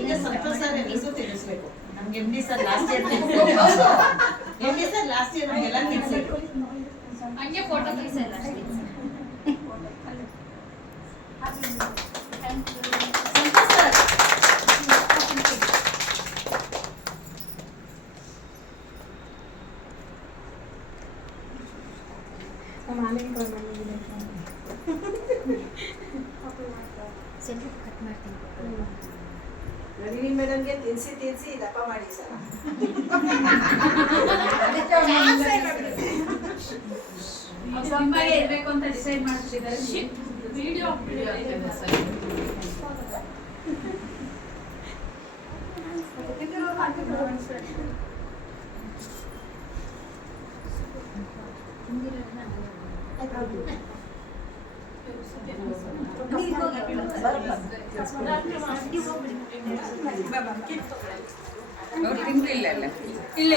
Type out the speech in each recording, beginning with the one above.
ಈಗ ಸಂತೋಷ್ ಸರ್ ಎಲ್ರಿಗೂ ತಿಳಿಸ್ಬೇಕು. ನಮ್ಗೆ MD ಸರ್ ಲಾಸ್ಟ್ ಇಯರ್ ನಮ್ಗೆಲ್ಲ ತಿಳಿಸ್ಬೇಕು. ಹಂಗೆ ಫೋಟೋ ತೆಗಿಸಲ್ಲ ಸಂತೋಷ್ ಸರ್ ಕಟ್ ಮಾಡ್ತೀನಿ. ರವಿ ಮೇಡಮ್ಗೆ ತಿನ್ಸಿ ದಪ್ಪ ಮಾಡಿ ಸರ್. ಇರ್ಬೇಕು ಅಂತ ಡಿಸೈಡ್ ಮಾಡ್ತಿದ್ದಾರೆ. ವಿಡಿಯೋ ಇಲ್ಲ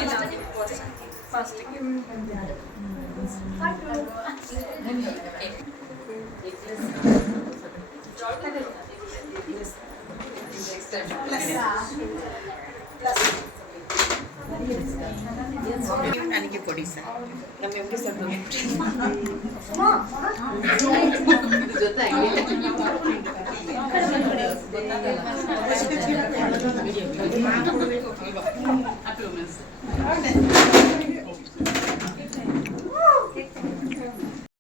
ನನಗೆ ಕೊಡಿ ಸರ್. ನಮ್ಮ MD ಸರ್